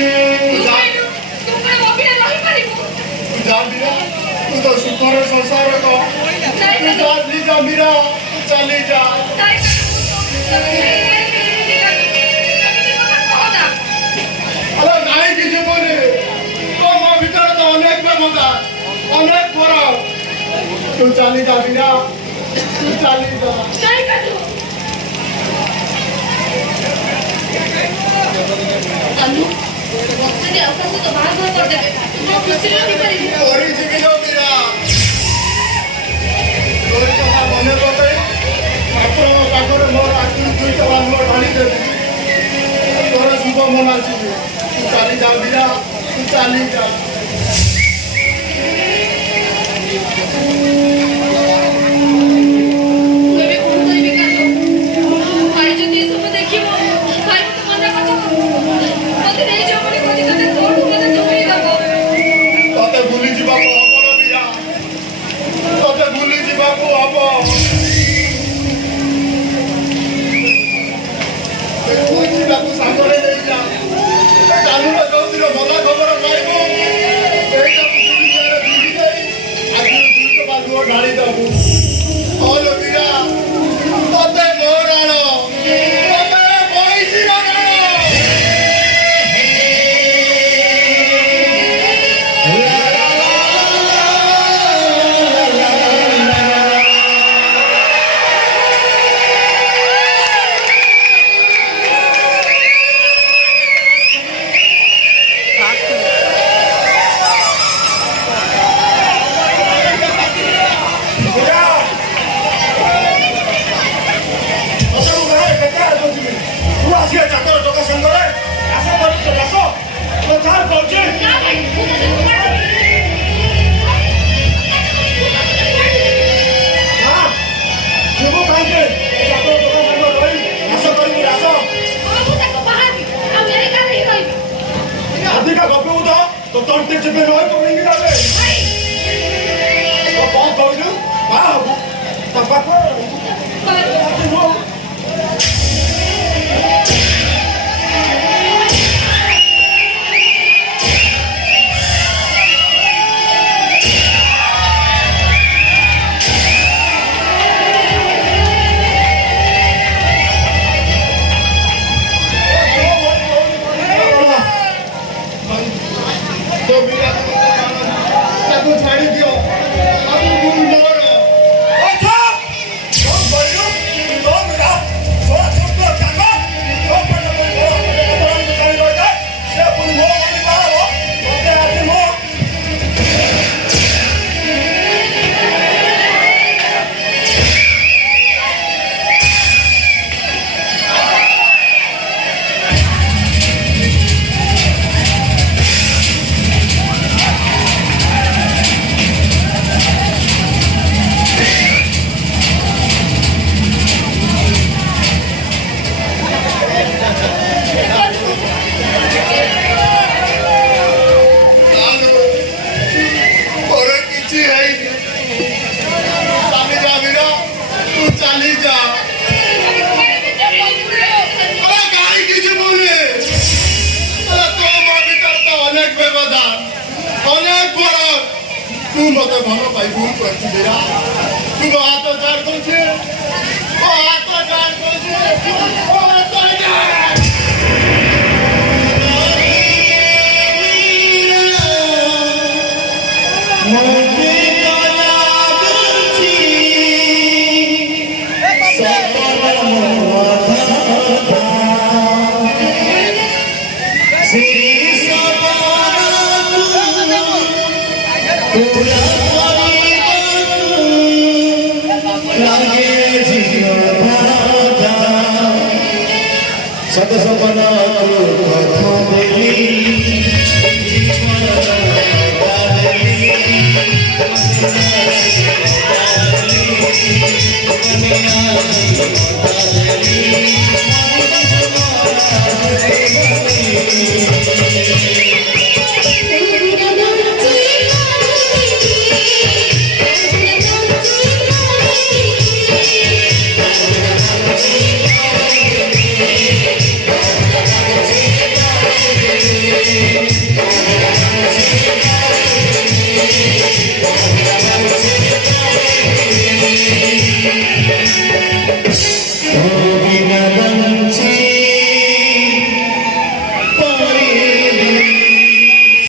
तू तो सुखर संसार को चली जा मीरा चली जा अरे नहीं किसी बोले तो माँ भीतर तो अनेक बेमदा अनेक बड़ा तू चली जा मीरा तू चली जा नहीं करूँ अनु वक्त ने अवकाश तो बाहर कर दे तुम खुशी नहीं करेगी और ही जगह लो मीरा और कहाँ मने पड़े ठाकुर ठाकुर मोर आखिर दुई तो मोर ढाली दे तोरा जीव मना चाहिए तू चली जा मीरा तू चली जा ढाली दबू और मीरा तोते मोर आलो तोते पैसी तो तोड़ते चुपे रोए तो नहीं डाले तो बहुत बोलूं वाह तब पापा तू मत भलो भाई भूल करछि बेरा तू हाथ जाड़ करछि ओ हाथ जाड़ करछि ओ हाथ जाड़ मोटे काला गुछि सपन मोथा श्री सत सपना कथा देली